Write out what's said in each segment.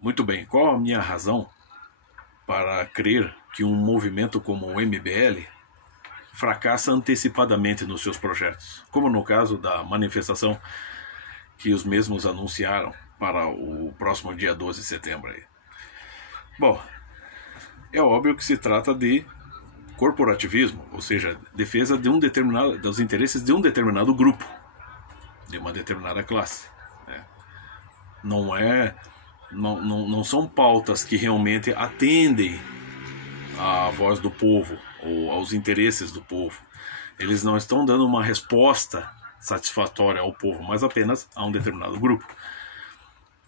Muito bem, qual a minha razão para crer que um movimento como o MBL fracassa antecipadamente nos seus projetos, como no caso da manifestação que os mesmos anunciaram para o próximo dia 12 de setembro aí? Bom, é óbvio que se trata de corporativismo, ou seja, defesa de dos interesses de um determinado grupo, de uma determinada classe, né? Não são pautas que realmente atendem à voz do povo ou aos interesses do povo. Eles não estão dando uma resposta satisfatória ao povo, mas apenas a um determinado grupo.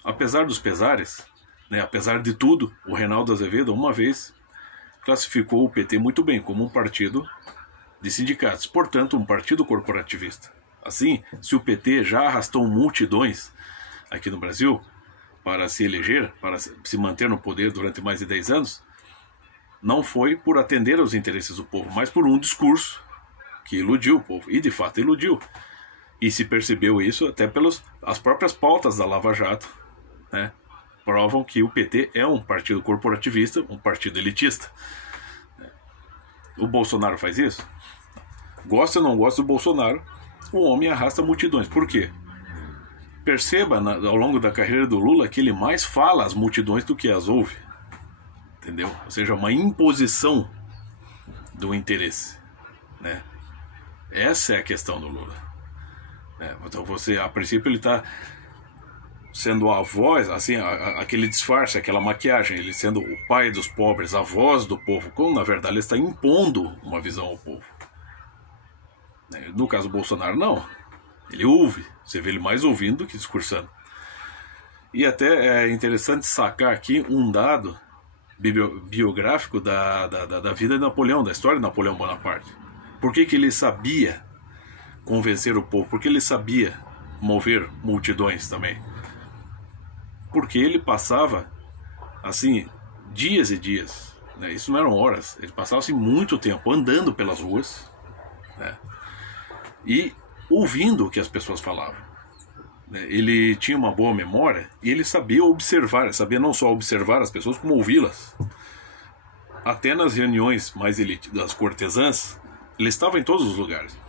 Apesar dos pesares, né, apesar de tudo, o Reinaldo Azevedo uma vez classificou o PT muito bem como um partido de sindicatos, portanto um partido corporativista. Assim, se o PT já arrastou multidões aqui no Brasil para se eleger, para se manter no poder durante mais de 10 anos, não foi por atender aos interesses do povo, mas por um discurso que iludiu o povo, e de fato iludiu. E se percebeu isso até as próprias pautas da Lava Jato, né? Provam que o PT é um partido corporativista, um partido elitista. O Bolsonaro faz isso? Gosta ou não gosta do Bolsonaro, o homem arrasta multidões. Por quê? Perceba ao longo da carreira do Lula que ele mais fala às multidões do que as ouve. Entendeu? Ou seja, uma imposição do interesse, né? Essa é a questão do Lula. Então a princípio ele está sendo a voz, assim, aquele disfarce, aquela maquiagem, ele sendo o pai dos pobres, a voz do povo, quando na verdade ele está impondo uma visão ao povo. No caso do Bolsonaro, não. Ele ouve, você vê ele mais ouvindo do que discursando. E até é interessante sacar aqui um dado biográfico da vida de Napoleão, da história de Napoleão Bonaparte. Por que ele sabia convencer o povo? Porque ele sabia mover multidões também. Porque ele passava, assim, dias e dias, né? Isso não eram horas, ele passava assim muito tempo andando pelas ruas, né? E ouvindo o que as pessoas falavam, né? Ele tinha uma boa memória e ele sabia observar, sabia não só observar as pessoas, como ouvi-las. Até nas reuniões mais das cortesãs, ele estava em todos os lugares.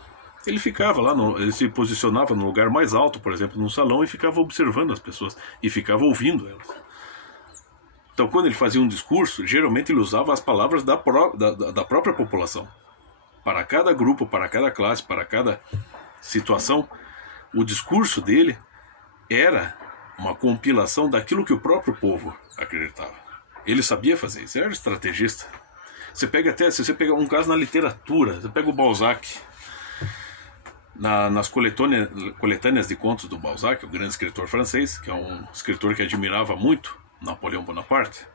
Ele ficava lá, ele se posicionava no lugar mais alto, por exemplo, num salão, e ficava observando as pessoas, e ficava ouvindo elas. Então, quando ele fazia um discurso, geralmente ele usava as palavras da própria população. Para cada grupo, para cada classe, para cada situação, o discurso dele era uma compilação daquilo que o próprio povo acreditava. Ele sabia fazer isso, ele era estrategista. Se você pega um caso na literatura, você pega o Balzac. Nas coletâneas de contos do Balzac, o grande escritor francês, que é um escritor que admirava muito Napoleão Bonaparte,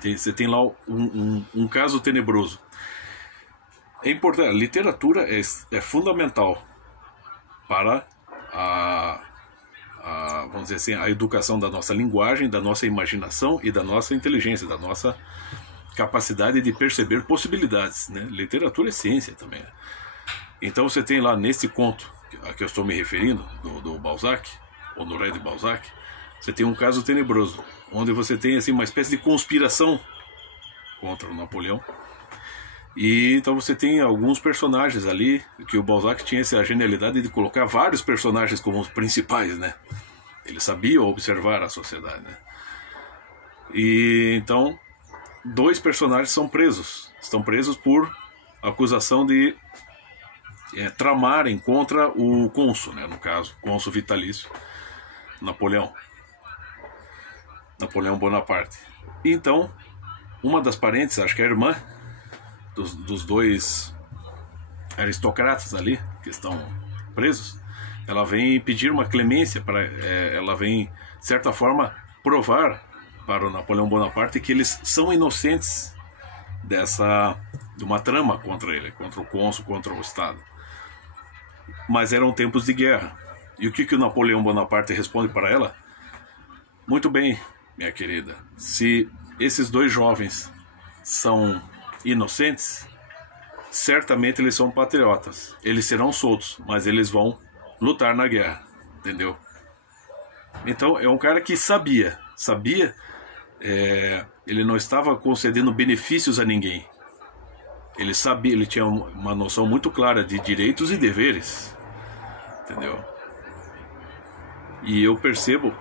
você tem lá um caso tenebroso. É importante, a literatura é fundamental para vamos dizer assim, a educação da nossa linguagem, da nossa imaginação e da nossa inteligência, da nossa capacidade de perceber possibilidades, né? Literatura é ciência também. Então você tem lá nesse conto a que eu estou me referindo, do Balzac, Honoré de Balzac, você tem um caso tenebroso, onde você tem assim, uma espécie de conspiração contra o Napoleão. E então você tem alguns personagens ali, que o Balzac tinha essa genialidade de colocar vários personagens como os principais, né? Ele sabia observar a sociedade, né? E então, 2 personagens estão presos por acusação de tramarem contra o cônsul, né, no caso, cônsul vitalício, Napoleão Bonaparte. E então, uma das parentes, acho que é a irmã dos 2 aristocratas ali, que estão presos, ela vem pedir uma clemência, ela vem, de certa forma, provar para o Napoleão Bonaparte que eles são inocentes de uma trama contra ele, contra o cônsul, contra o Estado. Mas eram tempos de guerra. E o que o Napoleão Bonaparte responde para ela? Muito bem, minha querida, se esses 2 jovens são inocentes, certamente eles são patriotas. Eles serão soltos, mas eles vão lutar na guerra, entendeu? Então é um cara que sabia sabia, ele não estava concedendo benefícios a ninguém. Ele sabia, ele tinha uma noção muito clara de direitos e deveres, entendeu? E eu percebo,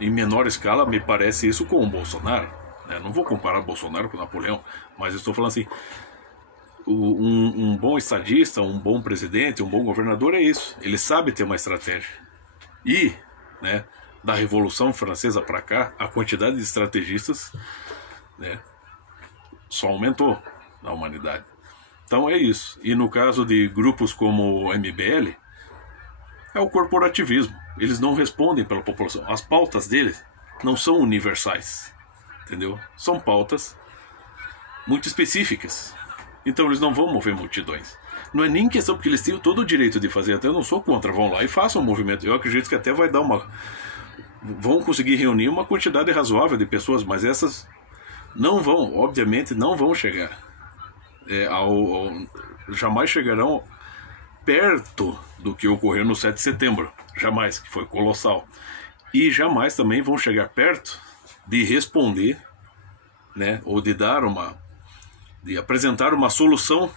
em menor escala, me parece isso com o Bolsonaro, né? Não vou comparar Bolsonaro com Napoleão, mas estou falando assim, um bom estadista, um bom presidente, um bom governador é isso. Ele sabe ter uma estratégia. E, né, da Revolução Francesa para cá, a quantidade de estrategistas, né, só aumentou na humanidade. Então é isso. E no caso de grupos como o MBL, é o corporativismo. Eles não respondem pela população. As pautas deles não são universais, entendeu? São pautas muito específicas. Então eles não vão mover multidões. Não é nem questão, porque eles têm todo o direito de fazer, até eu não sou contra, vão lá e façam um movimento. Eu acredito que até vai dar vão conseguir reunir uma quantidade razoável de pessoas, mas essas não vão, obviamente, não vão chegar. Jamais chegarão perto do que ocorreu no 7 de setembro. Jamais, que foi colossal. E jamais também vão chegar perto de responder, né, ou de apresentar uma solução,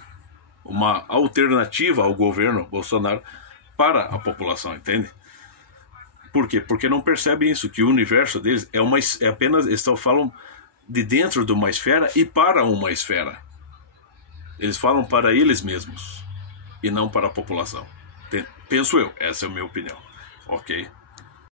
uma alternativa ao governo Bolsonaro para a população, entende? Por quê? Porque não percebem isso, que o universo deles é apenas, eles falam de dentro de uma esfera e para uma esfera. Eles falam para eles mesmos e não para a população. Penso eu, essa é a minha opinião. Ok?